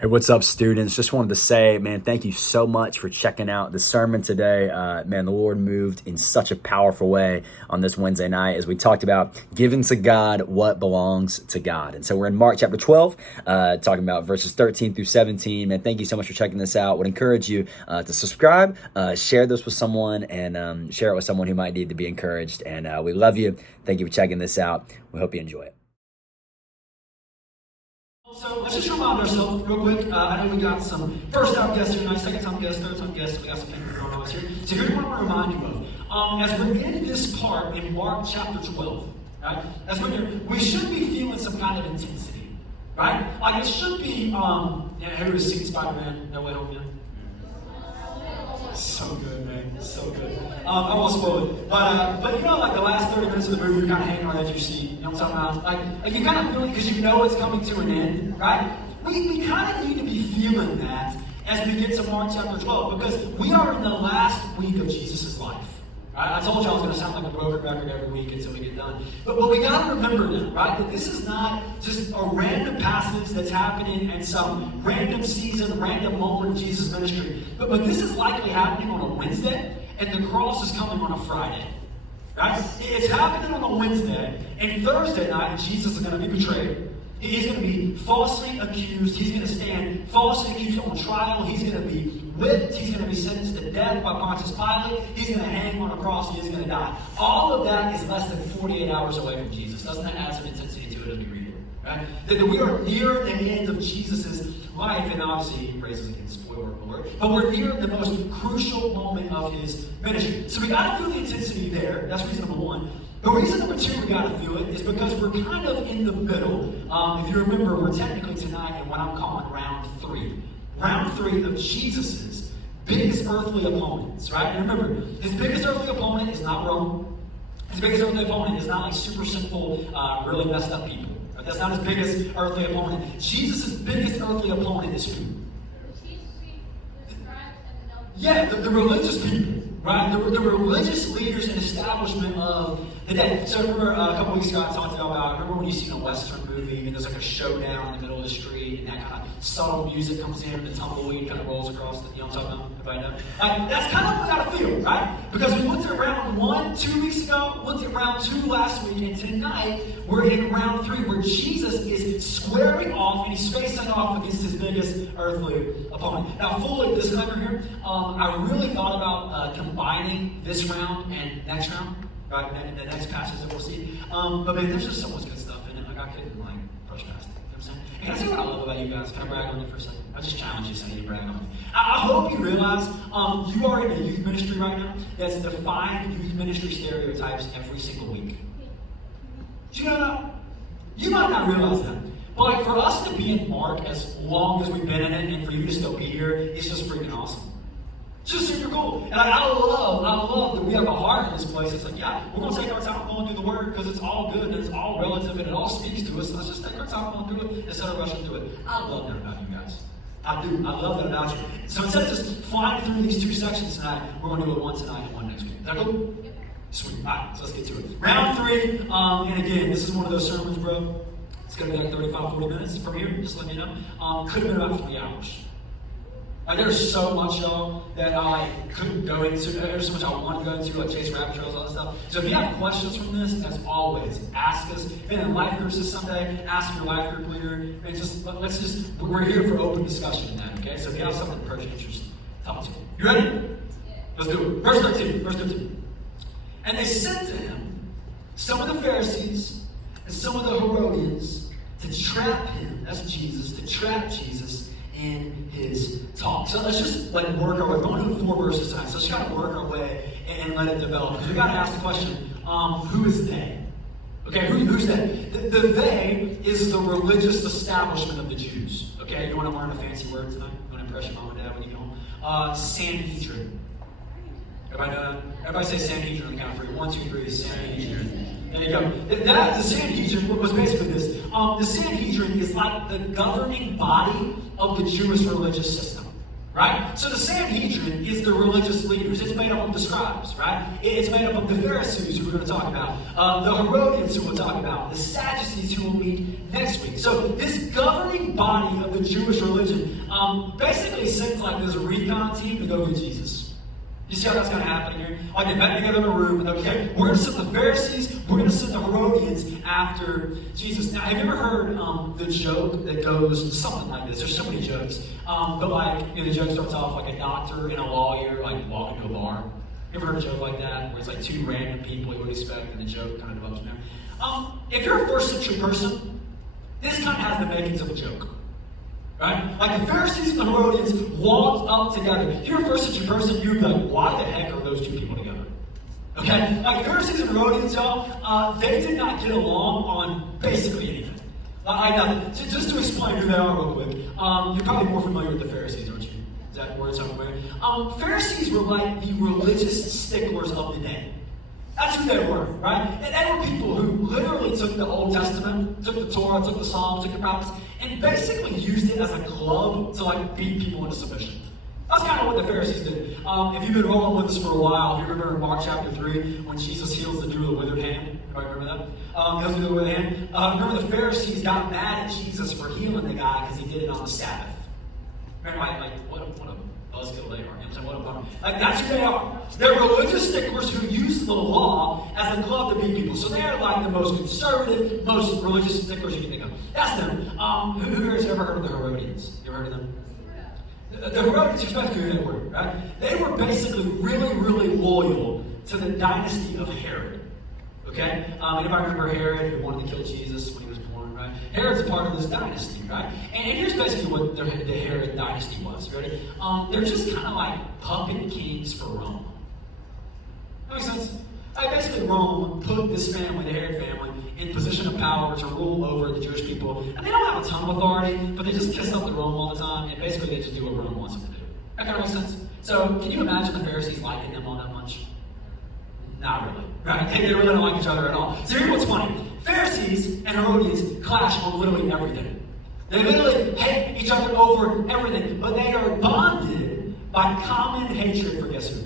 Hey, what's up, students? Just wanted to say, man, thank you so much for checking out the sermon today. Man, the Lord moved in such a powerful way on this Wednesday night as we talked about giving to God what belongs to God. And so we're in Mark chapter 12, talking about verses 13 through 17. Man, thank you so much for checking this out. Would encourage you to subscribe, share this with someone, and share it with someone who might need to be encouraged. And we love you. Thank you for checking this out. We hope you enjoy it. So let's just remind ourselves real quick. I know we got some first-time guests here tonight, second-time guests, third-time guests. So we got some people going on here. So here's what I want to remind you of. As we're in this part in Mark chapter 12, right? As we're here, we should be feeling some kind of intensity, right? Like it should be. Everybody's seen Spider-Man? No Way Home yet? So good, man. So good. I won't spoil it. But you know, like the last 30 minutes of the movie, you're kind of hanging on the edge of your seat. You know what I'm talking about? Like you kind of feel it because you know it's coming to an end, right? We kind of need to be feeling that as we get to Mark chapter 12 because we are in the last week of Jesus' life. Right? I told you I was going to sound like a broken record every week until we get done. But we got to remember now, right? That this is not just a random passage that's happening in some random season, random moment of Jesus' ministry. But this is likely happening on a Wednesday, and the cross is coming on a Friday. Right? It's happening on a Wednesday, and Thursday night, Jesus is going to be betrayed. He's going to be falsely accused. He's going to stand falsely accused on trial. He's going to be whipped. He's going to be sentenced to death by Pontius Pilate. He's going to hang on a cross. He is going to die. All of that is less than 48 hours away from Jesus. Doesn't that add some intensity to it as we read it? Right? That we are near the end of Jesus' life, and obviously he raises again, spoiler alert, but we're near the most crucial moment of his ministry. So we got to feel the intensity there. That's reason number one. The reason number two we got to feel it is because we're kind of in the middle. If you remember, we're technically tonight in what I'm calling round three. Round three of Jesus's biggest earthly opponents, right? And remember, his biggest earthly opponent is not Rome. His biggest earthly opponent is not like super sinful, really messed up people. That's not his biggest earthly opponent. Jesus' biggest earthly opponent is who? Yeah, the religious people, right? The religious leaders and establishment of the day. So remember a couple weeks ago I talked about, remember when you see a Western movie and there's like a showdown in the middle of the street and that kind of subtle music comes in and the tumbleweed kind of rolls across the, you know what I'm talking about? Everybody know? Like, that's kind of what we gotta feel, right? Because we looked at round one 2 weeks ago, looked at round two last week, and tonight we're in round three where Jesus is squaring off and he's facing off against his biggest earthly opponent. Now, full disclaimer here, I really thought about combining this round and next round. Right, and the next passage that we'll see. But man, there's just so much good stuff in it. Like I couldn't brush past it. You know what I'm saying? And can I say what I love about you guys? Can I brag on you for a second? I just challenge you, so I need to brag on you. I hope you realize you are in a youth ministry right now that's defying youth ministry stereotypes every single week. Do you know that? You might not realize that. But like for us to be in Mark as long as we've been in it, and for you to still be here, it's just freaking awesome. It's just super cool. And I love that we have a heart in this place. It's like, yeah, we're going to take our time going through the Word because it's all good and it's all relative and it all speaks to us. So let's just take our time going through it instead of rushing through it. I love that about you guys. I do. I love that about you. So instead of just flying through these two sections tonight, we're going to do it one tonight and one next week. Is that cool? Sweet. All right, so let's get to it. Round three. And again, this is one of those sermons, bro. It's going to be like 35, 40 minutes from here, just letting you know. Could have been about 3 hours. Like, there's so much, y'all, that I couldn't go into. There's so much I want to go into, like chase rabbit trails, all that stuff. So if you have questions from this, as always, ask us. And in life groups this Sunday, ask your life group leader. And we're here for open discussion in that, okay? So if you have something that perks your interest, talk to me. You ready? Let's do it. Verse 13. And they sent to him some of the Pharisees and some of the Herodians to trap him, that's Jesus, to trap Jesus in his talk. So let's just work our way. We're going to do 4 verses tonight. So let's try to work our way and let it develop. Because we got to ask the question, who is they? Okay, who's they? The they is the religious establishment of the Jews. Okay, you want to learn a fancy word tonight? You want to impress your mom and dad when you get home? Sanhedrin. Everybody know that? Everybody say Sanhedrin on the count of 3. 1, 2, 3, Sanhedrin. There you go. The Sanhedrin was basically this. The Sanhedrin is like the governing body of the Jewish religious system. Right? So the Sanhedrin is the religious leaders. It's made up of the scribes, right? It's made up of the Pharisees, who we're going to talk about, the Herodians, who we'll talk about, the Sadducees, who we'll meet next week. So this governing body of the Jewish religion basically sends like this recon team to go get Jesus. You see how that's going to happen here? Like they met together in a room, and okay, we're going to send the Pharisees, we're going to send the Herodians after Jesus. Now, have you ever heard the joke that goes something like this? There's so many jokes. But like, you know, the joke starts off like a doctor and a lawyer like walking to a bar. You ever heard a joke like that? Where it's like two random people you would expect, and the joke kind of develops from there. If you're a first century person, this kind of has the makings of a joke. Right? Like the Pharisees and the Herodians walked up together. If you're a first century person, you'd be like, why the heck are those two people together? Okay? Like Pharisees and Herodians, y'all, they did not get along on basically anything. Just to explain who they are real quick, you're probably more familiar with the Pharisees, aren't you? Is that word sound familiar? Pharisees were like the religious sticklers of the day. That's who they were, right? And they were people who literally took the Old Testament, took the Torah, took the Psalms, took the prophets, and basically used it as a club to like beat people into submission. That's kind of what the Pharisees did. If you've been rolling with us for a while, if you remember in Mark chapter 3, when Jesus heals the dude with the withered hand, everybody remember that? Heals the dude with the withered hand. Remember the Pharisees got mad at Jesus for healing the guy because he did it on the Sabbath. Remember, like what a buzzkill they are. You know what I'm saying? What a bummer. Like, that's who they are. They're religious sticklers who use the law as a club to beat people. So they're like the most conservative, most religious sticklers you can think of. That's them. Who has ever heard of the Herodians? You ever heard of them? The Herodians, here's basically who they were, right? They were basically really, really loyal to the dynasty of Herod. Okay? Anybody remember Herod, who wanted to kill Jesus when he was born, right? Herod's a part of this dynasty, right? And here's basically what the Herod dynasty was, ready? They're just kind of like puppet kings for Rome. That makes sense? Basically, Rome put this family, the Herod family, in position of power to rule over the Jewish people. And they don't have a ton of authority, but they just kiss up to Rome all the time, and basically they just do what Rome wants them to do. That kind of makes sense? So, can you imagine the Pharisees liking them all that much? Not really, right? They really don't like each other at all. So here's what's funny. Pharisees and Herodians clash on literally everything. They literally hate each other over everything, but they are bonded by common hatred for guess who?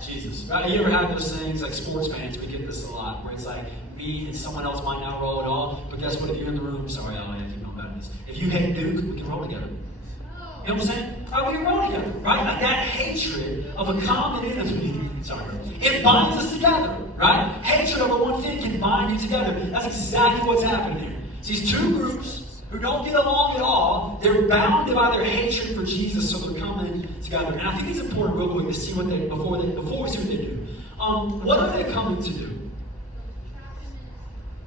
Jesus. Right? You ever have those things, like sports fans, we get this a lot, where it's like, me and someone else might not roll at all, but guess what, if you're in the room, sorry, I keep knowing about this. If you hate Duke, we can roll together. You know what I'm saying? Right, we can roll together, right? Like that hatred of a common enemy, sorry, it binds us together, right? Hatred over one thing can bind you together. That's exactly what's happening here. So these two groups who don't get along at all, they're bound by their hatred for Jesus, so they're coming together. And I think it's important real quick to see what they, before we see what they do. What are they coming to do?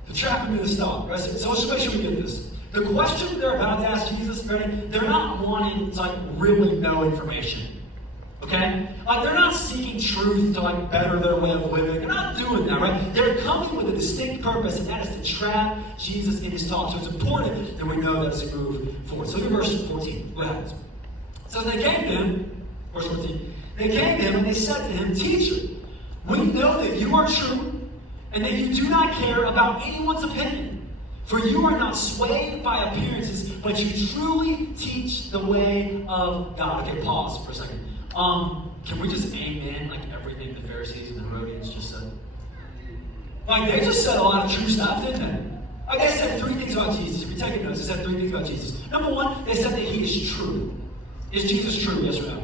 To trap him in the stall, right? So let's make sure we get this. The question they're about to ask Jesus, right? They're not wanting to like really know information. Okay? Like they're not seeking truth to like better their way of living. They're not doing that, right? They're coming with a distinct purpose, and that is to trap Jesus in his talk. So it's important that we know that as we move forward. So look at verse 14. What happens? So they came to him, verse 14. They came to him and they said to him, Teacher, we know that you are true and that you do not care about anyone's opinion. For you are not swayed by appearances, but you truly teach the way of God. Okay, pause for a second. Can we just amen like everything the Pharisees and the Herodians just said? Like they just said a lot of true stuff, didn't they? Like they said three things about Jesus. If you're taking notes, they said three things about Jesus. Number one, they said that he is true. Is Jesus true? Yes or no?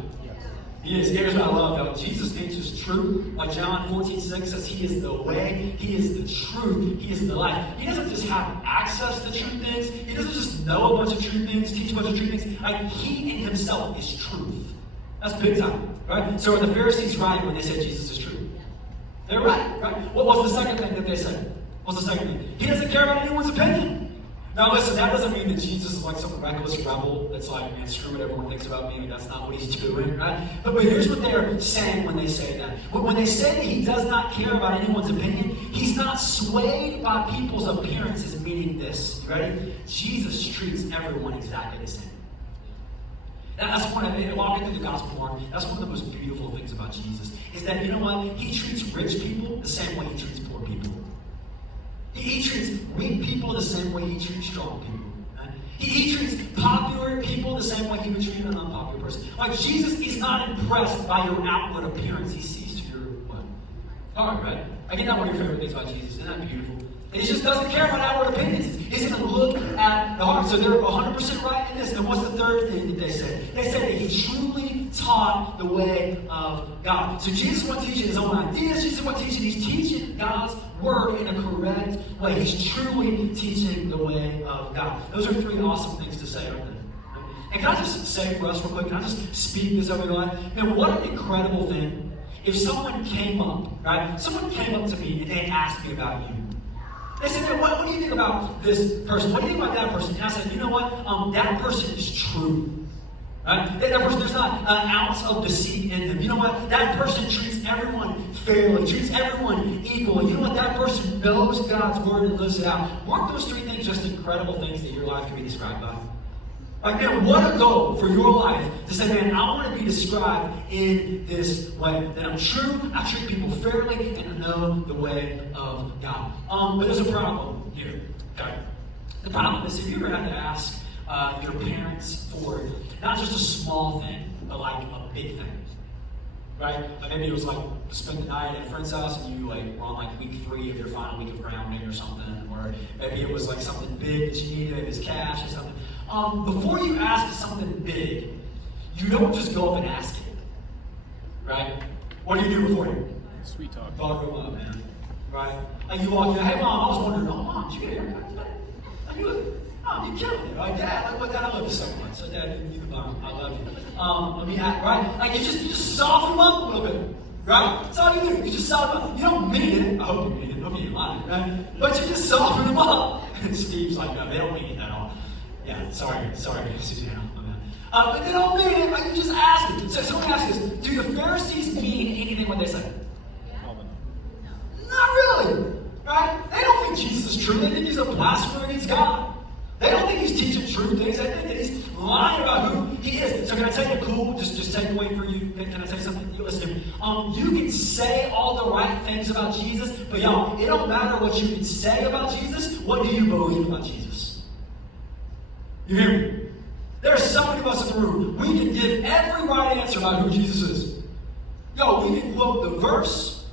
He is. Here's what I love, though. Jesus teaches truth. Like John 14:6 says, he is the way, he is the truth, he is the life. He doesn't just have access to true things. He doesn't just know a bunch of true things, teach a bunch of true things. Like he in himself is truth. That's big time, right? So are the Pharisees right when they say Jesus is true? They're right, right? What's the second thing that they said? What's the second thing? He doesn't care about anyone's opinion. Now listen, that doesn't mean that Jesus is like some reckless rebel that's like, man, screw what everyone thinks about me. That's not what he's doing, right? But here's what they're saying when they say that. When they say that he does not care about anyone's opinion, he's not swayed by people's appearances, meaning this. You ready? Jesus treats everyone exactly the same. That's one of the, walking through the gospel arc, that's one of the most beautiful things about Jesus, is that, you know what? He treats rich people the same way he treats poor people. He treats weak people the same way he treats strong people. Right? He treats popular people the same way he would treat an unpopular person. Like, Jesus is not impressed by your outward appearance. He sees to your what? Heart, right? I get that one of your favorite things about Jesus. Isn't that beautiful? And he just doesn't care about outward appearances. He's going to look at the heart. So they're 100% right in this. And what's the third thing that they say? They say that he truly taught the way of God. So Jesus wasn't teaching his own ideas. Jesus wasn't teaching. He's teaching God's word in a correct way. He's truly teaching the way of God. Those are three awesome things to say, aren't they? And can I just say for us real quick, can I just speak this over your life? Man, what an incredible thing if someone came up, right? Someone came up to me and they asked me about you. They said, man, what do you think about this person? What do you think about that person? And I said, you know what? That person is true. Right? That person, there's not an ounce of deceit in them. You know what? That person treats everyone fairly, treats everyone equally. You know what? That person knows God's word and lives it out. Weren't those three things just incredible things that your life can be described by? Like, man, what a goal for your life to say, man, I want to be described in this way. That I'm true, I treat people fairly, and I know the way of God. But there's a problem here. Okay? The problem is if you ever have to ask your parents for not just a small thing, but like a big thing. Right? Like maybe it was like spend the night at a friend's house and you like were on like week 3 of your final week of grounding or something. Or maybe it was like something big that you needed, maybe it was cash or something. Before you ask something big, you don't just go up and ask it. Right? What do you do before you? Sweet talk. Bug them up, man. Right? Like you walk in, hey mom, I was wondering, oh mom, did you get a haircut today? Like you killing it, right? Dad, like what dad, I love you so much. So dad, you the bomb. I love you. Let me act, right? Like you just soften them up a little bit. Right? That's all you do. You just soften them up. You don't mean it. I hope you mean it. I hope you ain't lying, right? But you just soften them up. And Steve's like, no, they don't mean it at all. Yeah, sorry, Suzanne. But they don't mean it, like you just ask it. So someone asks this, do the Pharisees mean anything what they say? Not really, right? They don't think Jesus is true. They think he's a blasphemer against God. They don't think he's teaching true things. They think that he's lying about who he is. So can I tell you a cool, just take away for you, can I tell you something? You listen to me. You can say all the right things about Jesus, but y'all, it don't matter what you can say about Jesus. What do you believe about Jesus? You hear me? There's so many of us in the room. We can give every right answer about who Jesus is. Yo, we can quote the verse.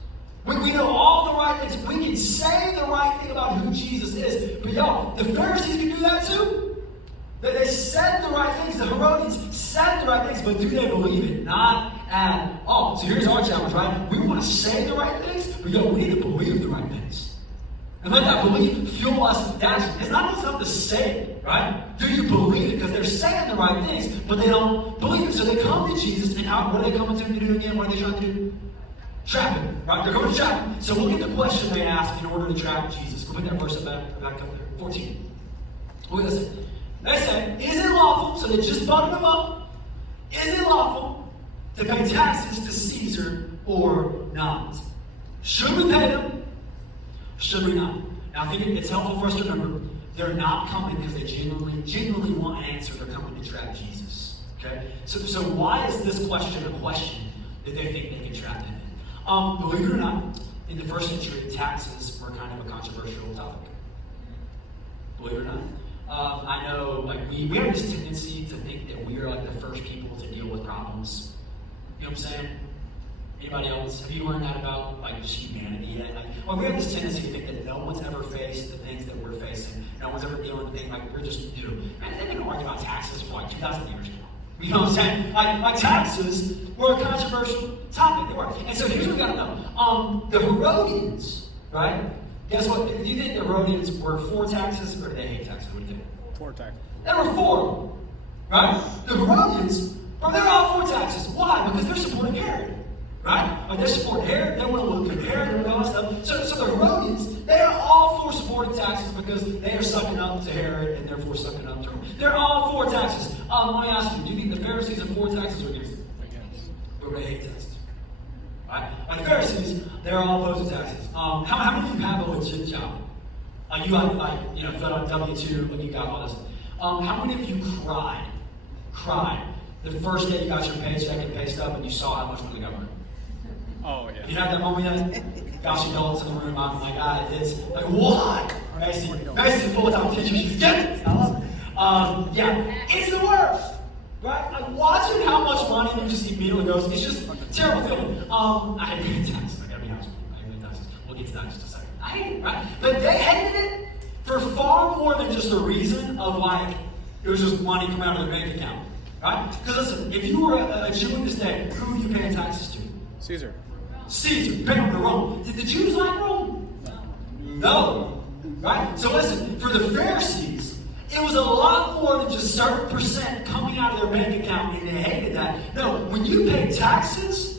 We know all the right things. We can say the right thing about who Jesus is. But y'all, the Pharisees can do that too. They said the right things. The Herodians said the right things, but do they believe it? Not at all. So here's our challenge, right? We want to say the right things, but yo, we need to believe the right things. And let that belief fuel us to action. It's not enough to say it, right? Do you believe it? Because they're saying the right things, but they don't believe it. So they come to Jesus, and what are they coming to him to do again? What are they trying to do? Trap him, right? They're going to trap him. So look at the question they ask in order to trap Jesus. Go put that verse back up there. 14. Look at this. They say, is it lawful? So they just butted him up. Is it lawful to pay taxes to Caesar or not? Should we pay them? Should we not? Now, I think it's helpful for us to remember they're not coming because they genuinely want an answer. They're coming to trap Jesus. Okay? So why is this question a question that they think they can trap him in? Believe it or not, in the first century, taxes were kind of a controversial topic. Believe it or not. I know, like we have this tendency to think that we are like the first people to deal with problems. You know what I'm saying? Anybody else? Have you learned that about like just humanity yet? Like, we have this tendency to think that no one's ever faced the things that we're facing. No one's ever dealing with things like we're just, man, they've been arguing about taxes for like 2,000 years now. You know what I'm saying? Like taxes were a controversial topic. They were. And so here's what we gotta know. The Herodians, right? Guess what? Do you think the Herodians were for taxes or did they hate taxes? What do you think? For taxes. They were for, right? The Herodians, they're all for taxes. Why? Because they're supporting Herod. Right? Like they support Herod, they want to look good Herod and all that stuff. So the Herodians, they are all for supporting taxes because they are sucking up to Herod and therefore sucking up to him. They're all for taxes. Let me ask you, do you think the Pharisees are for taxes or against them? Against. Or they hate taxes? Right? Like the Pharisees, they're all opposed to taxes. How many of you have a legit job? You got filled out W-2 and you got all this. How many of you cried the first day you got your paycheck and pay stub and you saw how much money the government? Oh, yeah. You have that moment yet? Gosh, adults in the room, I'm like, it's like, what? Macy, full-time teacher, she's getting it. I love it. Yeah, it's the worst. Right? Like watching how much money you just immediately goes, it's just a terrible feeling. I hate paying taxes. I gotta be honest with you. I hate paying taxes. We'll get to that in just a second. I hate it, right? But they hated it for far more than just a reason of like, it was just money coming out of their bank account. Right? Because listen, if you were a Jew in this day, who are you paying taxes to? Caesar. Caesar, paying to Rome. Did the Jews like Rome? No. Right? So listen, for the Pharisees, it was a lot more than just certain percent coming out of their bank account, and they hated that. No, when you paid taxes,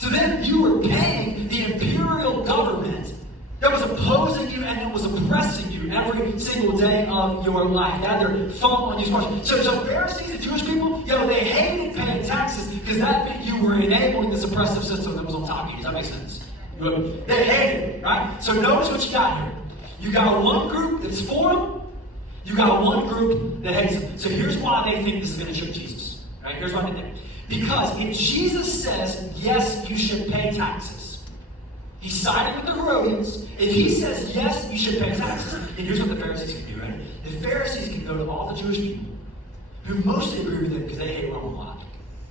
to them you were paying the imperial government that was opposing you and that was oppressing you every single day of your life. They had their thumb on you. So Pharisees and Jewish people, they hated paying taxes because that meant you were enabling this oppressive system that was on top of you. Does that make sense? They hated it, right? So notice what you got here. You got one group that's for them. You got one group that hates them. So here's why they think this is going to trick Jesus. Right? Here's why they think. Because if Jesus says, yes, you should pay taxes, he's siding with the Herodians. If he says, yes, you should pay taxes, and here's what the Pharisees can do, right? The Pharisees can go to all the Jewish people who mostly agree with them because they hate Rome a lot.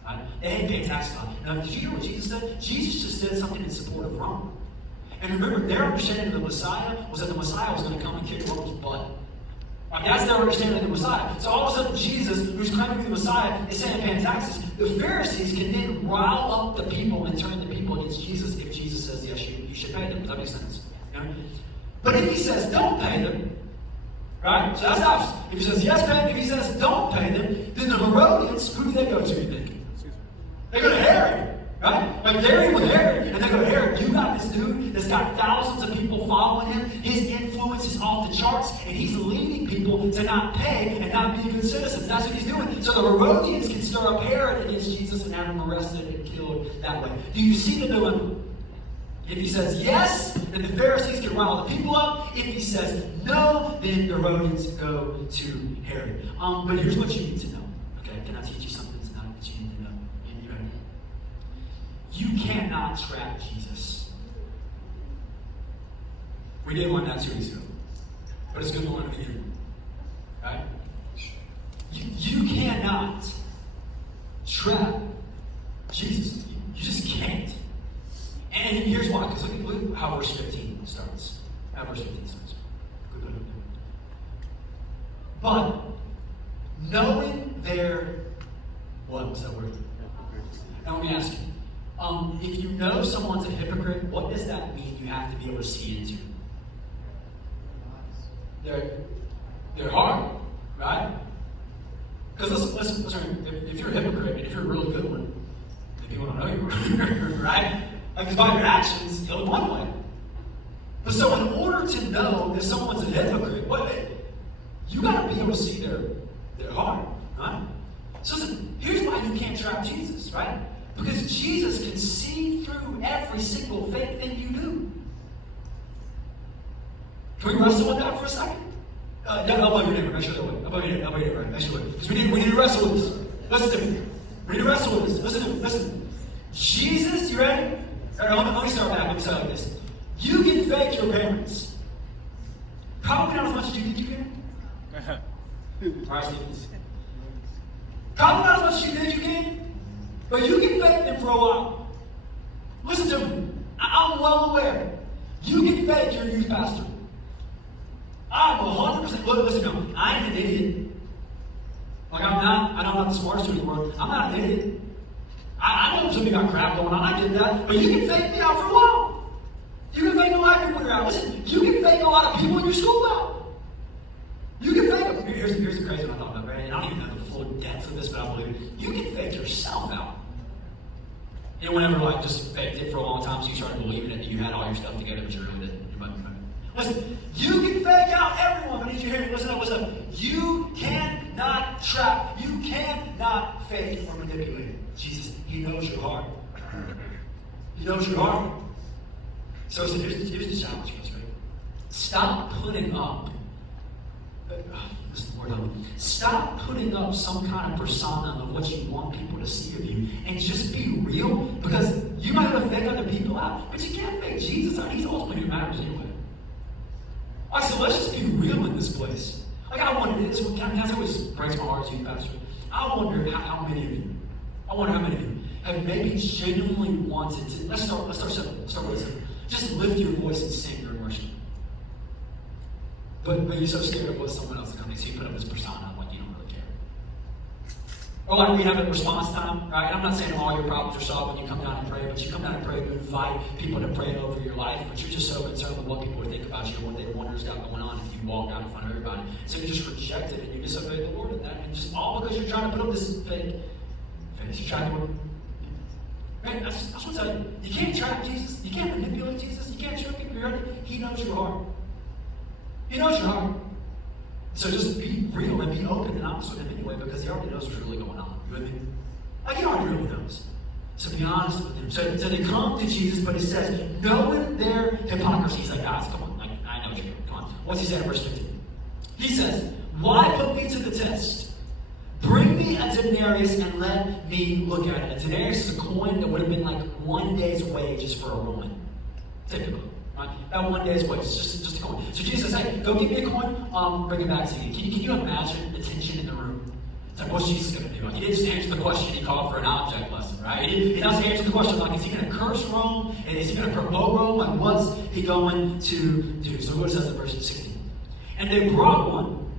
Right? They hate paying taxes on it. Now, did you hear what Jesus said? Jesus just said something in support of Rome. And remember, their understanding of the Messiah was that the Messiah was going to come and kick Rome's butt. Like, that's their understanding of the Messiah. So all of a sudden, Jesus, who's claiming to be the Messiah, is saying paying taxes. The Pharisees can then rile up the people and turn the people against Jesus if Jesus says, yes, you should pay them. Does that make sense? Yeah? But if he says, don't pay them, right? So that's the opposite. If he says, yes, pay them. If he says, don't pay them, then the Herodians, who do they go to, you think? They go to Herod, right? Like they're in with Herod, and they go to Herod. You got this dude that's got thousands of people following him. His influence is off the charts, and he's leading people to not pay and not be good citizens. That's what he's doing. So the Herodians can stir up Herod against Jesus and have him arrested and killed that way. Do you see the dilemma? If he says yes, then the Pharisees can rile the people up. If he says no, then the Herodians go to Herod. But here's what you need to know. Okay, can I teach you something tonight that you need to know? You cannot trap Jesus. We did one that 2 weeks ago, but it's good to learn it again. Right? You cannot trap Jesus. You just can't. And here's why. Because look at how verse 15 starts. How verse 15 starts. But knowing their what was that word? Now let me ask you. If you know someone's a hypocrite, what does that mean you have to be able to see into? Their heart, right? Because listen, if you're a hypocrite, and if you're a really good one, then people don't know you, right? Like, because by your actions, you look one way. But so in order to know that someone's a hypocrite, you got to be able to see their heart, right? So listen, here's why you can't trap Jesus, right? Because Jesus can see through every single fake thing you do. Can we wrestle with that for a second? Elbow your neighbor, make sure they're awake. Elbow your neighbor, right? Make sure they're awake. Because we need to wrestle with this. Listen to me. We need to wrestle with this. Listen to me. Listen. Jesus, you ready? All right, let me start back. Let me start like this. You can fake your parents. Probably not as much as you think you can. All right, Stevens. Probably not as much as you think you can. But you can fake them for a while. Listen to me. I'm well aware. You can fake your youth pastor. I'm 100%. Look, listen to me. I ain't an idiot. Like, I know I'm not the smartest dude in the world. I'm not an idiot. I know somebody got crap going on. I did that. But you can fake me out for a while. You can fake a lot of people when you're out. Listen, you can fake a lot of people in your school out. You can fake them. Here's the crazy one I thought about, right? And I don't even know the full depth of this, but I believe it. You can fake yourself out. Anyone ever like just faked it for a long time so you started believing it that you had all your stuff together, but you really didn't? Listen, you can fake out everyone, but did you hear me? Listen up. You cannot trap. You cannot fake or manipulate. Jesus, he knows your heart. He knows your heart. So here's the challenge for us, right? Stop putting up. This is the word. Stop putting up some kind of persona of what you want people to see of you, and just be real. Because you might have to fake other people out, but you can't fake Jesus out. He's ultimately who matters anyway. All right, so let's just be real in this place. Like I wanted this. Can I say what just breaks my heart as you, Pastor? I wonder how many of you have maybe genuinely wanted to, let's start simple. Let's start with simple. Just lift your voice and sing during worship. But you're so scared of what someone else is going to think, so you put up this persona like you don't really care. Or like we have a response time, right? And I'm not saying all your problems are solved when you come down and pray, but you come down and pray to invite people to pray over your life, but you're just so concerned with what people would think about you and what they wonder's got going on if you walk out in front of everybody. So you just reject it and you disobey the Lord in that, and just all because you're trying to put up this fake face. You're trying to, man, I just want to tell you, you can't trap Jesus, you can't manipulate Jesus, you can't trick him. He knows your heart. He knows your heart. So just be real and be open and honest with him anyway, because he already knows what's really going on. You with me? Like he already really knows. So be honest with him. So they come to Jesus, but he says, knowing their hypocrisy, he's like, guys, come on. Like, I know what you're doing. Come on. What's he say in verse 15? He says, why put me to the test? Bring me a denarius and let me look at it. A denarius is a coin that would have been like 1 day's wages for a Roman, typically. Right? About 1 day's wages, just a coin. So Jesus says, hey, go get me a coin, bring it back to you. Can you imagine the tension in the room? It's like, what's Jesus going to do? Like, he didn't just answer the question he called for an object lesson, right? He doesn't answer the question like, is he going to curse Rome? And is he going to promote Rome? Like, what's he going to do? So what it says in verse 16. And they brought one,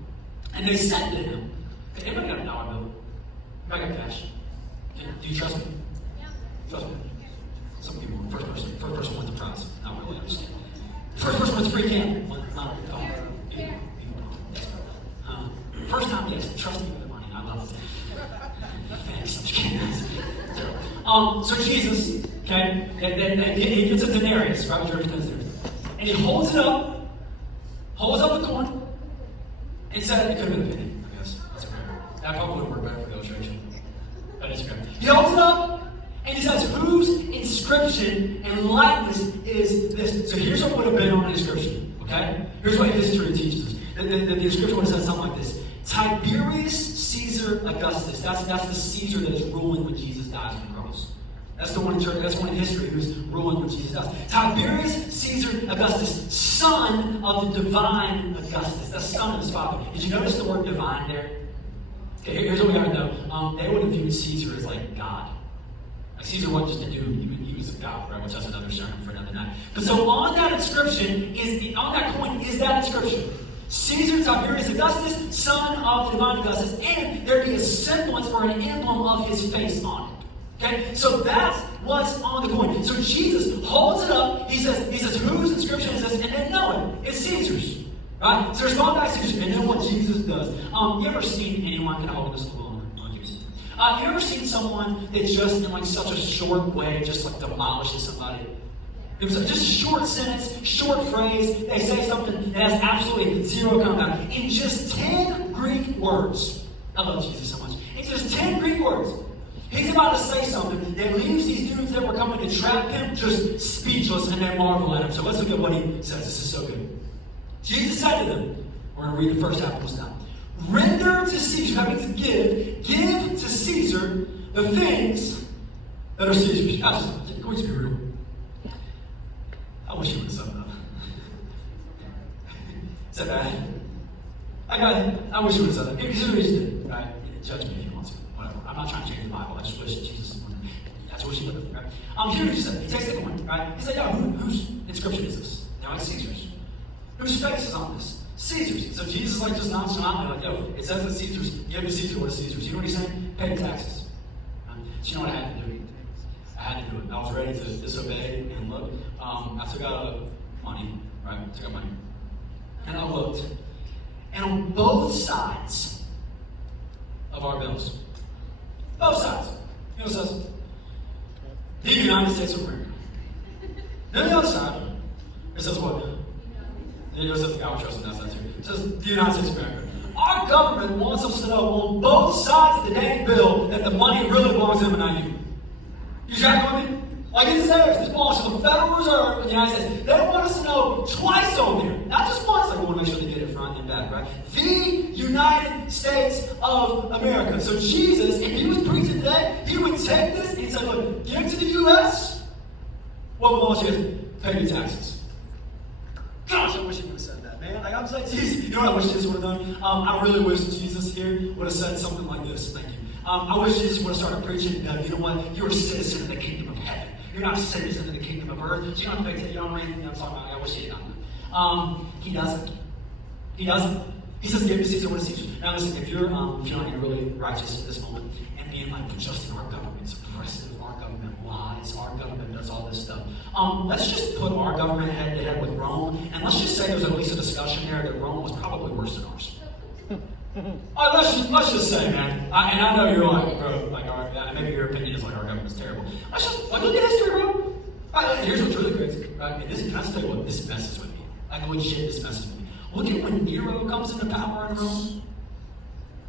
and they said to him, hey, anybody got a dollar bill? Anybody got cash? Do you trust me? Yeah. Trust me. Some people, first person wins the prize. Not really understand. First person wins free candy. First time, yes, trust me with the money. I love it. Thanks. I'm just kidding. So Jesus, okay, he gets a denarius, right? Which represents denarius. And he holds up the coin, and said it could have been a penny, I guess. That's okay. That probably would work better for the illustration. But it's okay. He holds it up, and he says, whose inscription and likeness is this? So here's what would have been on the inscription, okay? Here's what history teaches us. The inscription would have said something like this. Tiberius Caesar Augustus. That's the Caesar that is ruling when Jesus dies on the cross. That's the one in church. That's one in history who's ruling when Jesus dies. Tiberius Caesar Augustus, son of the divine Augustus. That's son of his father. Did you notice the word divine there? Okay, here's what we gotta know. They would have viewed Caesar as like God. Like Caesar wasn't just a dude, he was a god, right? Which that's another sermon for another night. But so on that inscription on that coin is that inscription. Caesar Tiberius Augustus, son of the divine Augustus, and there'd be a semblance or an emblem of his face on it. Okay? So that's what's on the coin. So Jesus holds it up, he says, whose inscription is this? And they know it. It's Caesar's. Right? So respond back to Caesar, and then what Jesus does. You ever seen anyone, can I hold this a little longer? You ever seen someone that just in like such a short way just like demolishes somebody? It was just a short sentence, short phrase. They say something that has absolutely zero compound. In just 10 Greek words. I love Jesus so much. In just 10 Greek words. He's about to say something that leaves these dudes that were coming to trap him just speechless, and they marvel at him. So let's look at what he says. This is so good. Jesus said to them, we're going to read the first half of this time. Render to Caesar, that means give to Caesar the things that are Caesar's. Can we just be real? I wish you would have said that. Is that bad? I wish you would have said that. Here's what he did, right? Judge me if you want to. Whatever. I'm not trying to change the Bible. I just wish Jesus would have. I just wish he would have. Right? Here's what he said. He takes the coin, right? He said, yeah, whose inscription is this? Now it's Caesar's. Whose face is on this? Caesar's. So Jesus is like just nonchalantly like, yo, it says that Caesar's. Give to Caesar what is Caesar's. You know what he's saying? Pay taxes. So you know what I had to do? I had to do it. I was ready to disobey and look. I took out money, right? I took out money. And I looked. And on both sides of our bills, both sides, you know what it says? The United States of America. Then the other side, it says what? It says God we trust, and that's that too. It says the United States of America. Our government wants us to know on both sides of the dang bill that the money really belongs to them and not you. You tracking with me? Like it says, this belongs to the Federal Reserve of the United States. They want us to know twice on there. Not just once, like we want to make sure they get it front and back, right? The United States of America. So Jesus, if he was preaching today, he would take this and he'd say, look, give to the U.S. what belongs to you. Pay your taxes. Gosh, I wish he would have said that, man. Like I'm saying, Jesus, you know what I wish Jesus would have done? I really wish Jesus here would have said something like this. Thank you. I wish Jesus would have started preaching, no, you know what? You're a citizen of the kingdom of heaven. You're not a citizen of the kingdom of earth. So you don't have to pay attention. You know what I mean? I'm talking about. I wish he had done that. He doesn't. He doesn't. He says, give to Caesar what is Caesar. Now listen, if you're feeling really righteous at this moment and being like, but Justin, our government's oppressive, our government lies, our government does all this stuff. Let's just put our government head to head with Rome, and let's just say there's at least a discussion there that Rome was probably worse than ours. Let's just say, man. And I know you're like, bro, like maybe your opinion is like our government's terrible. Let's just look at history, bro. Here's what's really crazy. Right? Can I just tell you what this messes with me? Like legit, this messes with me. Look at when Nero comes into power in Rome,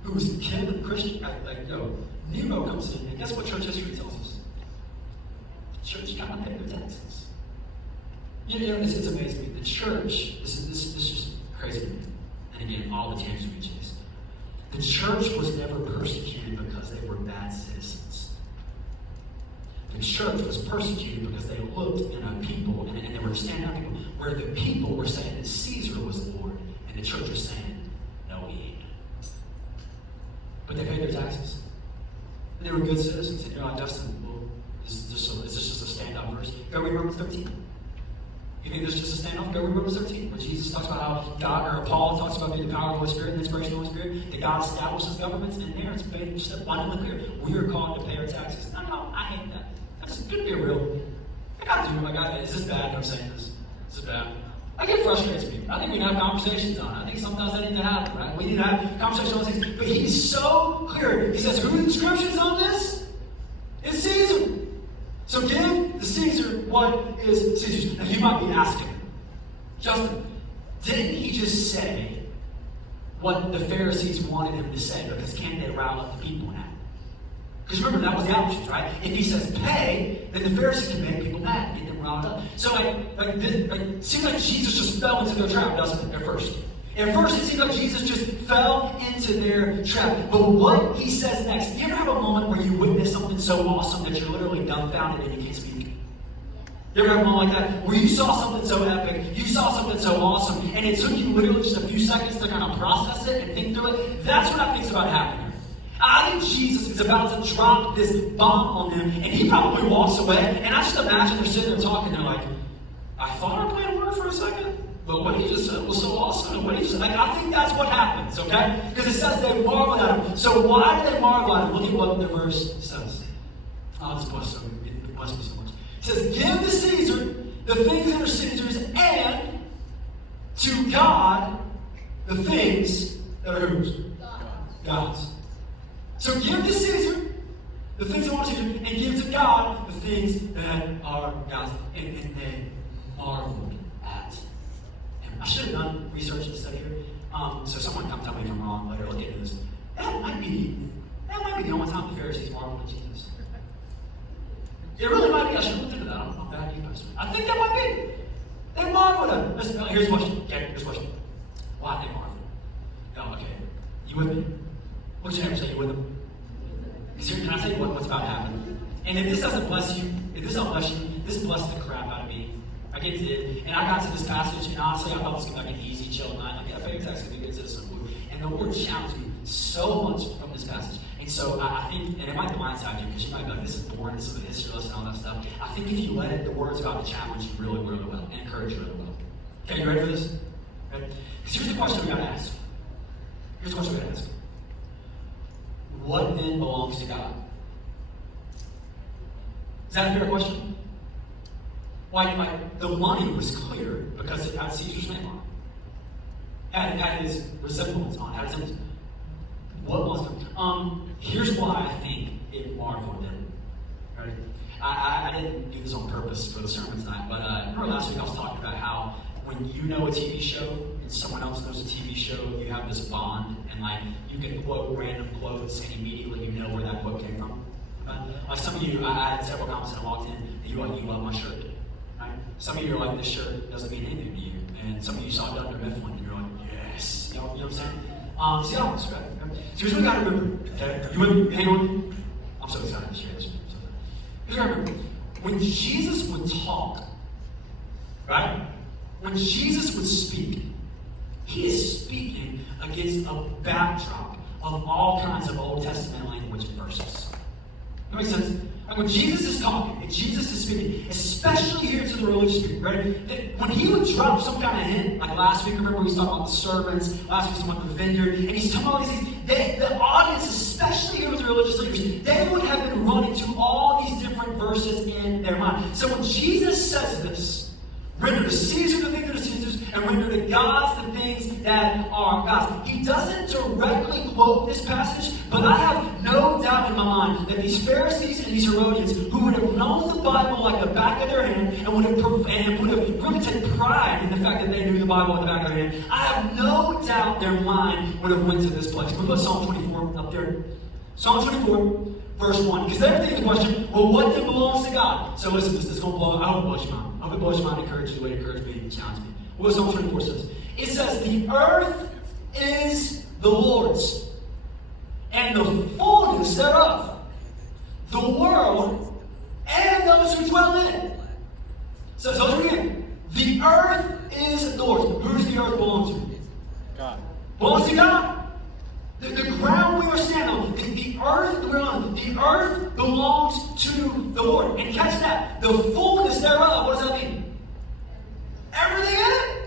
who was killing Christians. Nero comes in, and guess what church history tells us? Church gotta pay their taxes. You know, it's amazing. The church, this is just crazy to me. And again, all the tangents we chase. The church was never persecuted because they were bad citizens. The church was persecuted because they looked in a people, and they were standing up people, where the people were saying that Caesar was the Lord, and the church was saying, no, he ain't. But they paid their taxes. And they were good citizens. And you're like, Justin, well, is this just a standoff verse? Go read Romans 13. You think there's just a standoff? Go read Romans 13, where Jesus talks about how God, or Paul talks about the power of the Holy Spirit and the inspiration of the Holy Spirit, that God establishes governments, and there it's made just abundantly clear. We are called to pay our taxes. No, I hate that. That's just going to be real. I got to do my God. Is this bad that I'm saying this? Is this bad? I get frustrated with people. I think we need to have conversations on it. I think sometimes that needs to happen, right? We need to have conversations on things. But he's so clear. He says, who are the inscriptions on this? It's Caesar. So give the Caesar what is Caesar's. Now you might be asking, Justin, didn't he just say what the Pharisees wanted him to say? Because can't they rile up the people now? Because remember, that was the options, right? If he says pay, then the Pharisees can make people mad and get them riled up. So it seems like Jesus just fell into their trap, doesn't it, at first? At first, it seems like Jesus just fell into their trap. But what he says next, you ever have a moment where you witness something so awesome that you're literally dumbfounded and you can't speak? You ever have a moment like that where you saw something so epic, you saw something so awesome, and it took you literally just a few seconds to kind of process it and think through it? That's what I think is about happening. I think Jesus is about to drop this bomb on them, and he probably walks away, and I just imagine they're sitting there talking, they're like, I thought our plan worked for a second, but what he just said was so awesome, and what he just like, I think that's what happens, okay? Because it says they marveled at him. So why do they marvel at him? Look at what the verse says. Oh, this bless me so much. It says, give to Caesar the things that are Caesar's, and to God the things that are whose? God's. So give to Caesar the things that are Caesar, and give to God the things that are God's. And they marveled at him. I should have done research and stuff here. So someone come tell me if I'm wrong later. Look into this. That might be the only time the Pharisees marveled at Jesus. It really might be. I should have looked into that. I'm bad, you guys. I think that might be. They marveled at him. Listen, here's the question. Okay, here's the question. Why did they marvel? No, okay. You with me? What's your name? Say you with them? Can I tell you what's about to happen? And if this doesn't bless you, if this don't bless you, this blessed the crap out of me. I get to it, and I got to this passage, and honestly, I thought this was going to be like an easy, chill night. Like, yeah, pay your taxes, be a good citizen. And the Lord challenged me so much from this passage. And so I think, and it might blindside you, because you might be like, this is boring, this is a history lesson, all that stuff. I think if you let it, the word's about to challenge you really, really well, and encourage you really well. Okay, you ready for this? Okay? Because here's the question we got to ask. Here's the question we got to ask. What then belongs to God? Is that a fair question? Why, the money was clear because it had Caesar's name on it. Had his resemblance on it. Had his image. What belongs to God? Here's why I think it marveled them. Right? I didn't do this on purpose for the sermon tonight, but remember last week I was talking about how when you know a TV show and someone else knows a TV show, you have this bond, and like you can quote random quotes and immediately you know where that quote came from. Right? Like some of you, I had several comments and I walked in, and you were like, you love my shirt. Right? Some of you are like, this shirt doesn't mean anything to you. And some of you saw Dr. Mifflin and you're like, yes. You know what I'm saying? See how this, right? So here's what we gotta remember. Okay? You with me? Hang on. I'm so excited to share this. Here's what I remember. When Jesus would talk, right? When Jesus would speak, he is speaking against a backdrop of all kinds of Old Testament language and verses. That makes sense? Like when Jesus is talking and Jesus is speaking, especially here to the religious people, right? That when he would drop some kind of hint, like last week, remember we was talking about the servants, last week we was talking about the vineyard, and he's talking about all these things. The audience, especially here with the religious leaders, they would have been running to all these different verses in their mind. So when Jesus says this, render to Caesar the things that are Caesar's, and render to God the things that are God's. He doesn't directly quote this passage, but I have no doubt in my mind that these Pharisees and these Herodians, who would have known the Bible like the back of their hand, and would have really taken pride in the fact that they knew the Bible like the back of their hand, I have no doubt their mind would have went to this place. We put Psalm 24 up there. Psalm 24, verse 1. Because they're thinking the question, well, what then belongs to God? So listen, this is going to blow, I hope it blows your mind. I hope it blows your mind, encourages you, the way it encourages me, and challenge me. What Psalm 24 says? It says, the earth is the Lord's, and the fullness thereof, the world, and those who dwell in it. So again, the earth is the Lord's. Who does the earth belong to? God. Belongs to God. The ground we are standing on, the earth that we're on, the earth belongs to the Lord. And catch that, the fullness thereof, what does that mean? Everything in it.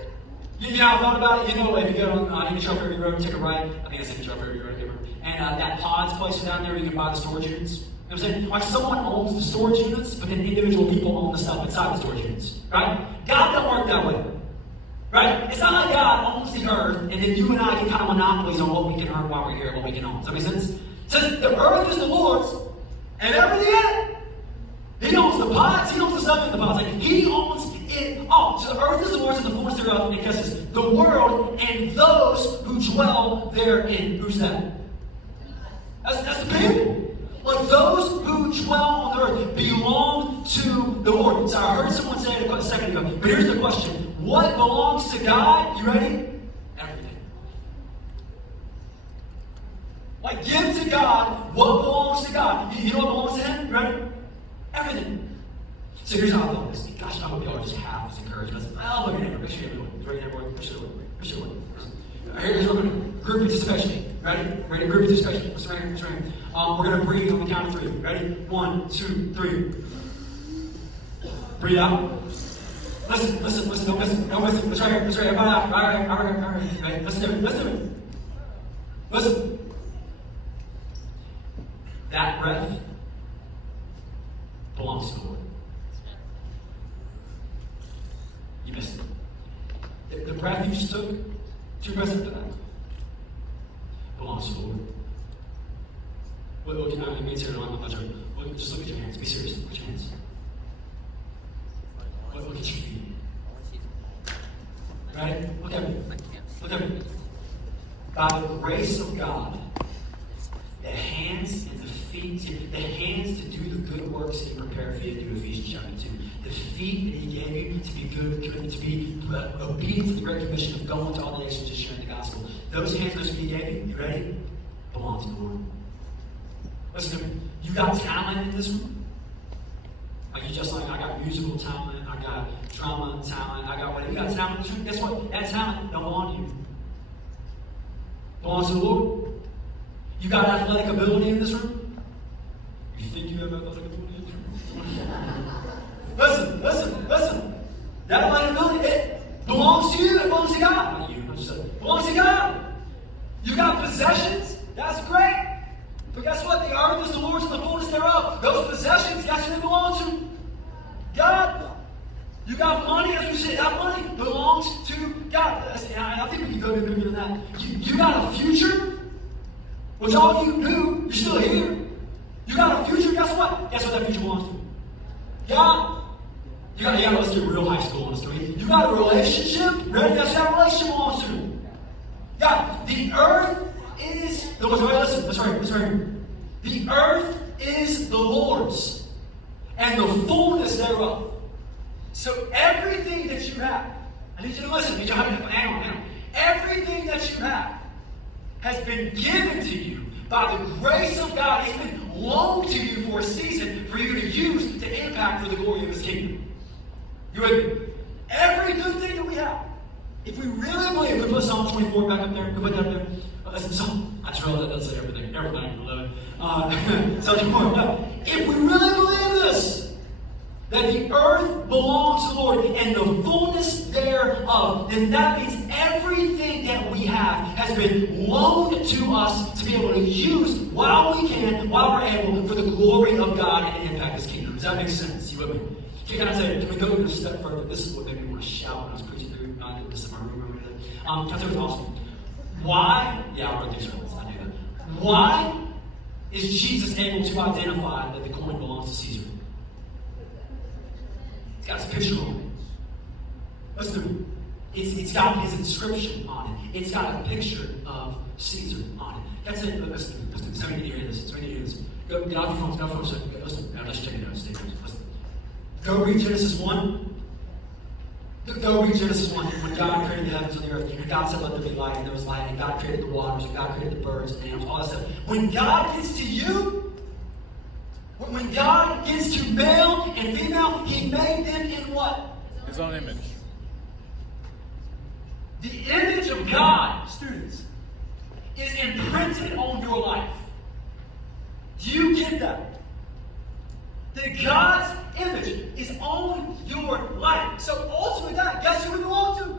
You know, I thought about it, you know, if you go on Indian Trail Ferry Road, take a right, I think that's Indian Trail Ferry Road, and that Pods place down there where you can buy the storage units. You know what I'm saying? Like someone owns the storage units, but then individual people own the stuff inside the storage units. Right? God don't work that way. Right? It's not like God owns the earth, and then you and I get kind of monopolies on what we can earn while we're here, what we can own. Does that make sense? It says the earth is the Lord's, and everything in it. He owns the pots, he owns the stuff in the pots. Like, he owns it all. So the earth is the Lord's and the fullness thereof, and it says the world and those who dwell therein. Who's that? That's the people. Like those who dwell on the earth belong to the Lord. So I heard someone say it a second ago, but here's the question. What belongs to God? You ready? Everything. Like, give to God what belongs to God. You know what belongs to Him? You ready? Everything. So here's how I thought this. Gosh, I hope y'all just have this encouragement. Oh, look at your neighbor. Make sure you're doing it. Right there, boy. Make sure you're doing it. Make sure you're doing it. Here's what we're going to do. Group participation. Ready? Ready? Group participation. What's right here? What's right here? We're going to breathe on the count of 3. Ready? 1, 2, 3. Breathe out. Listen, don't listen. It's right here, everybody out. All right. Right? Let's do it. Listen. That breath belongs to the Lord. You missed it. The breath you just took, 2 breaths after that, belongs to the Lord. What I mean, serious, I'm not joking. Just look at your hands. Be serious. Look at your hands. Look at your feet. Right? Look at me. Look at me. By the grace of God, the hands and the feet, the hands to do the good works that He prepared for you to do, Ephesians chapter 2. The feet that He gave you to be good, to be obedient to the great commission of going to all the nations and sharing the gospel. Those hands, those feet He gave you, you ready? Belong to the Lord. Listen to me. You got talent in this room. Like, you just like, I got musical talent, I got drama talent, I got whatever. You got talent in this room. Guess what? That talent don't belong to you. Belongs to the Lord. You got athletic ability in this room. You think you have athletic ability in this room? Listen. That athletic ability, it belongs to you, it belongs to God. Not you, I just said it belongs to God. You got possessions, that's great. But guess what? The earth is the Lord's and the fullness thereof. Those possessions, guess who they belong to? God. You got money, as we said, that money belongs to God. And I think we can go bigger than that. You got a future, which all you do, you're still here. You got a future, guess what? Guess what that future belongs to? God. Let's get real high school on the street. You got a relationship, ready? Guess what that relationship belongs to? God. The earth is the Lord's. Listen, right. The earth is the Lord's, and the fullness thereof. So everything that you have, I need you to listen. Hang on. Everything that you have has been given to you by the grace of God. It's been loaned to you for a season for you to use to impact for the glory of His kingdom. You with me? Every good thing that we have, if we really believe, we put Psalm 24 back up there. We put that up there. Listen, I That's real. That does say everything. Everything. I love it. So no, if we really believe this, that the earth belongs to the Lord and the fullness thereof, then that means everything that we have has been loaned to us to be able to use while we can, while we're able, for the glory of God and to impact His kingdom. Does that make sense? You with me? Can I say, can we go even a step further? This is what made me want to shout when I was preaching through this in my room. Can I tell you what's awesome? Why? Yeah, I wrote these sermons. I knew that. Why is Jesus able to identify that the coin belongs to Caesar? It's got his picture on it. Listen, it's got his inscription on it. It's got a picture of Caesar on it. That's it. Listen. Somebody need to hear this. Somebody need to hear this. Go, get off your phones. Get off your phones. Listen. Now let's check it out. Listen. Go read Genesis 1. Go read Genesis 1. When God created the heavens and the earth, and God said, "Let there be light," and there was light, and God created the waters, and God created the birds and animals, all that stuff. When God gets to you, when God gets to male and female, He made them in what? His own image. The image of God, students, is imprinted on your life. Do you get that? That God's image is on your life. So ultimately, God, guess who we belong to?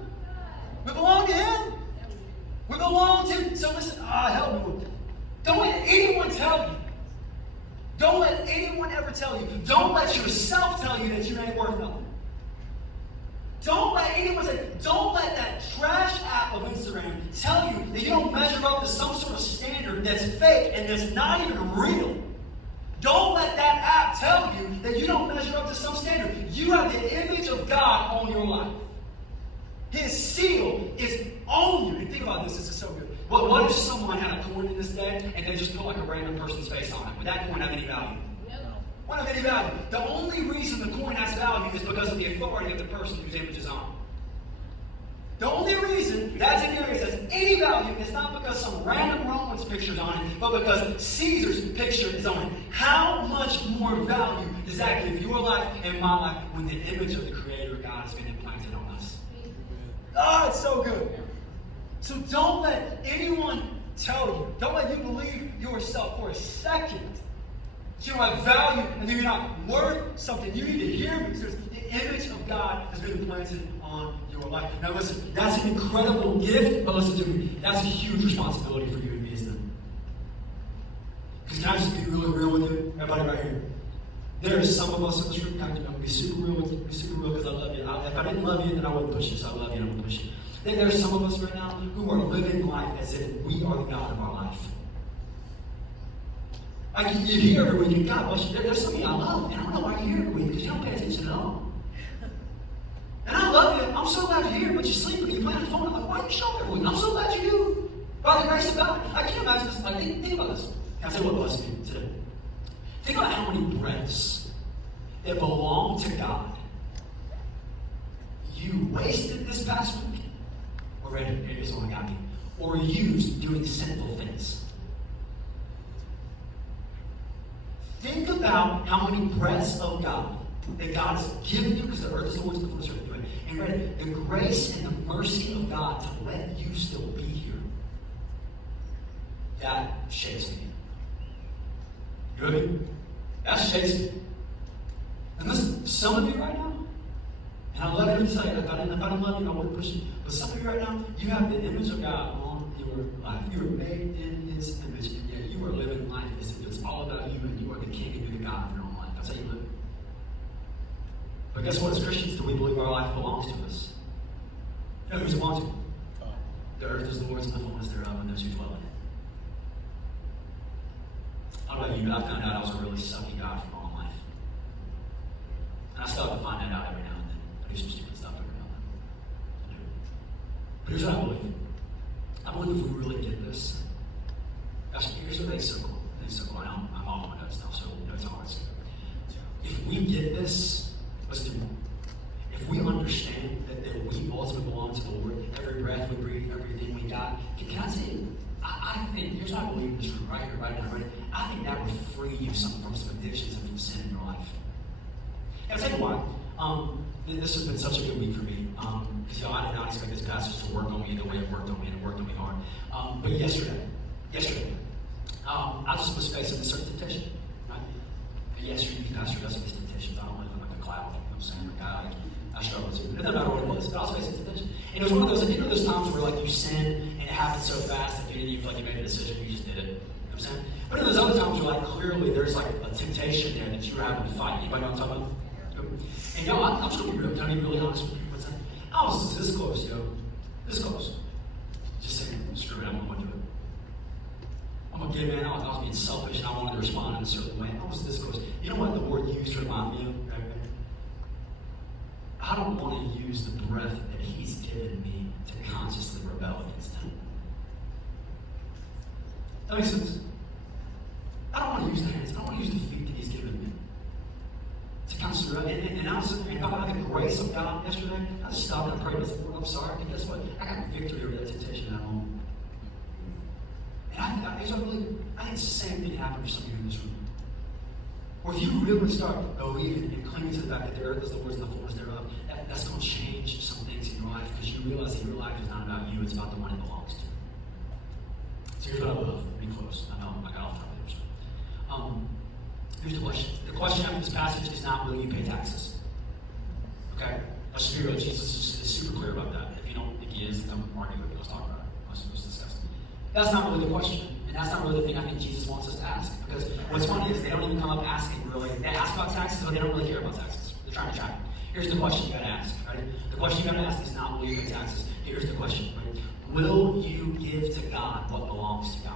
We belong to Him. We belong to. So listen, help me with it. Don't let anyone tell you. Don't let anyone ever tell you. Don't let yourself tell you that you ain't worth nothing. Don't let anyone say, don't let that trash app of Instagram tell you that you don't measure up to some sort of standard that's fake and that's not even real. Don't let that app tell you that you don't measure up to some standard. You have the image of God on your life. His seal is on you. And think about this. This is so good. What if someone had a coin in this day and they just put like a random person's face on it? Would that coin have any value? Wouldn't have any value. The only reason the coin has value is because of the authority of the person whose image is on. The only reason that denarius has any value is not because some random Roman's picture is on it, but because Caesar's picture is on it. How much more value does that give your life and my life when the image of the Creator God has been implanted on us? Oh, it's so good. So don't let anyone tell you, don't let you believe yourself for a second that you don't have value and that you're not worth something. You need to hear me. Because the image of God has been implanted on your life. Now listen, that's an incredible gift, but listen to me, that's a huge responsibility for you and me, isn't it? Because can I just be really real with you? Everybody right here. There are some of us in this room, I'm going to be super real with you, be super real because I love you. If I didn't love you, then I wouldn't push you, so I love you and I'm going to push you. There are some of us right now who are living life as if we are the God of our life. Like you hear every week, and God bless you. There's something I love, and I don't know why you hear every week because you don't pay attention at all. And I love you. I'm so glad you're here, but you're sleeping. You're playing on the phone. I'm like, why are you showing every week? I'm so glad you do. By the grace of God, I can't imagine this. Like, think about this. Can I say what blessed me today? Think about how many breaths that belong to God you wasted this past week, or read it is only got me, or used doing sinful things. Think about how many breaths of God that God has given you, because the earth is the Lord's and the fullness thereof. And read the grace and the mercy of God to let you still be here. That shakes me. You know what I mean? That shakes me. And listen, some of you right now, and I love you to tell you, if I didn't love you, I wouldn't push you. But some of you right now, you have the image of God on your life. You are made in His image, and yet you are living life as if it's all about you and you are the king and you're the God of your own life. That's how you live. But guess what? As Christians, do we believe our life belongs to us? You know who's it belongs to? The earth is the Lord's and the fullness thereof, and those who dwell in it. I don't know about you, but I found out I was a really sucky guy for my own life. And I still have to find that out every now and then. I do some stupid stuff every now and then. But here's what I believe. I believe if we really get this, gosh, here's what makes so cool. It's so cool. I'm off my notes now, so notes are hard. If we get this, let's do more. If we understand that we ultimately belong to the Lord, every breath we breathe, everything we got, can I tell you, I think, here's what I believe in this room, right here, right now, right? I think that would free you from some addictions and from sin in your life. And I'll tell you why. This has been such a good week for me. Because I did not expect this passage to work on me the way it worked on me, and it worked on me hard. But yesterday, yesterday, I just was facing a certain temptation, right? And yes, your youth pastor does face temptations. I don't live in like a cloud. You know what I'm saying? Like I struggle too. It doesn't matter what it was, but I was facing temptation. And it was one of those, those times where like you sin and it happened so fast that you didn't even feel like you made a decision, you just did it. You know what I'm saying? But in those other times where like clearly there's like a temptation there that you were having to fight. Anybody know what I'm talking about? And yo, I'm just gonna be real, can I be really honest with you? I was this close, yo. This close. Just saying, screw it, I'm gonna do it. I'm gonna give in. I was being selfish and I wanted to respond in a certain way. I was this close. You know what the Lord used to remind me of? Right? I don't want to use the breath that He's given me to consciously rebel against Him. That makes sense? I don't want to use the hands. I don't want to use the feet that He's given me to consciously rebel. And I was thinking about the grace of God yesterday. I just stopped and prayed. I said, Lord, I'm sorry. And guess what? I got victory over that temptation at home. And I think the same thing happened for some of you in this room. Or if you really start believing and clinging to the fact that the earth is the Lord's and the fullness thereof, that's going to change some things in your life because you realize that your life is not about you, it's about the one it belongs to. So here's what I love. Let me close. I know I got off topic there. Here's the question. The question after this passage is not, will you pay taxes? Okay? Let's just be real. Jesus is super clear about that. If you don't think He is, don't argue with me. Let's talk about it. Let's discuss it. That's not really the question. And that's not really the thing I think Jesus wants us to ask. Because what's funny is they don't even come up asking really. They ask about taxes, but they don't really care about taxes. They're trying to trap it. Here's the question you gotta ask, right? The question you gotta ask is not, will you pay taxes? Here's the question, right? Will you give to God what belongs to God?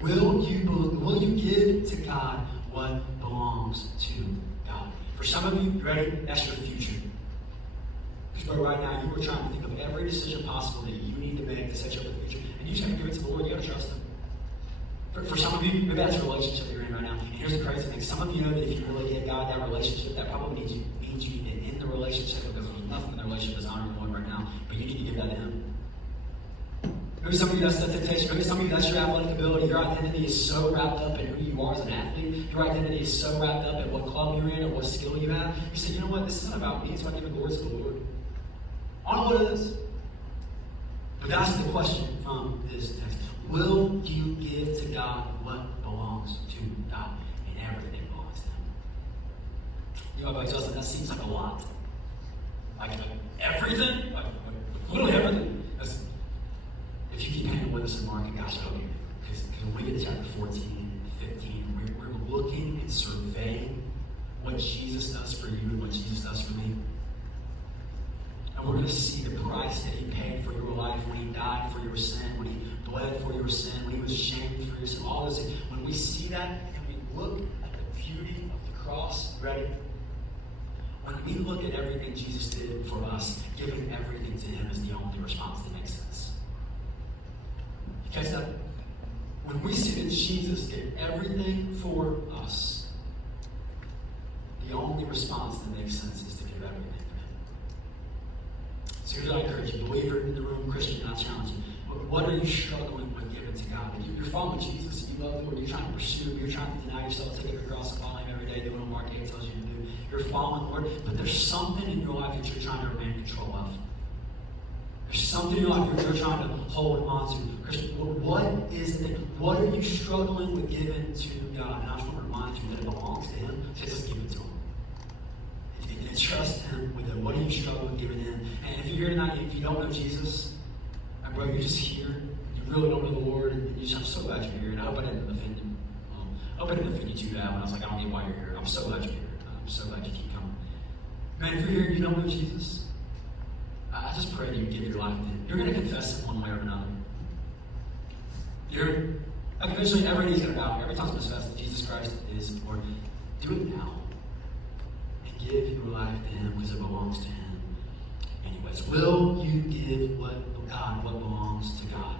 Will you give to God what belongs to God? For some of you ready? That's your future. Because right now you are trying to think of every decision possible that you need to make to set you up for the future. And you just have to give it to the Lord. You gotta trust Him. For some of you, maybe that's a relationship you're in right now. And here's the crazy thing. Some of you know that if you really give God that relationship, that probably means you need to end the relationship because there's nothing in the relationship that's honoring the Lord right now. But you need to give that to Him. Maybe some of you, that's the temptation. Maybe some of you, that's your athletic ability. Your identity is so wrapped up in who you are as an athlete. Your identity is so wrapped up in what club you're in or what skill you have. You say, you know what? This isn't about me. So I give the glory to the Lord. I don't know what it is. But that's the question from this text. Will you give to God what belongs to God? And everything belongs to Him. You know, like Justin, that seems like a lot. Like everything? Like literally everything. If you keep hanging with us in Mark, and gosh, I hope you, because when we get to chapter 14 and 15, we're looking and surveying what Jesus does for you and what Jesus does for me. And we're going to see the price that He paid for your life when He died for your sin, when He bled for your sin, when He was shamed for your sin, all those things. When we see that and we look at the beauty of the cross, ready? When we look at everything Jesus did for us, giving everything to Him is the only response that makes sense. You catch that? When we see that Jesus did everything for us, the only response that makes sense is to give everything for Him. So here's what I encourage you, believer in the room, Christian, not challenging. But what are you struggling with giving to God? You're following Jesus, you love the Lord, you're trying to pursue, you're trying to deny yourself, take up your cross and follow Him every day, doing what Mark 8 tells you to do. You're following the Lord, but there's something in your life that you're trying to remain in control of. There's something in your life you're trying to hold on to. Christian, what is it? What are you struggling with giving to God? And I just want to remind you that it belongs to Him, so just give it to Him. And trust Him with it. What are you struggling with giving Him? And if you're here tonight, if you don't know Jesus, and bro, you're just here, you really don't know the Lord, and you just, I'm so glad you're here. And I hope I didn't offend you. I hope I didn't offend you too bad when I was like, I don't get why you're here. I'm so glad you're here. I'm so glad you keep coming. Man, if you're here and you don't know Jesus, I just pray that you give your life to Him. You're going to confess Him one way or another. Like eventually every knee's going to bow. Every tongue's going to confess that Jesus Christ is Lord. Do it now. And give your life to Him because it belongs to Him. Anyways, will you give God what belongs to God?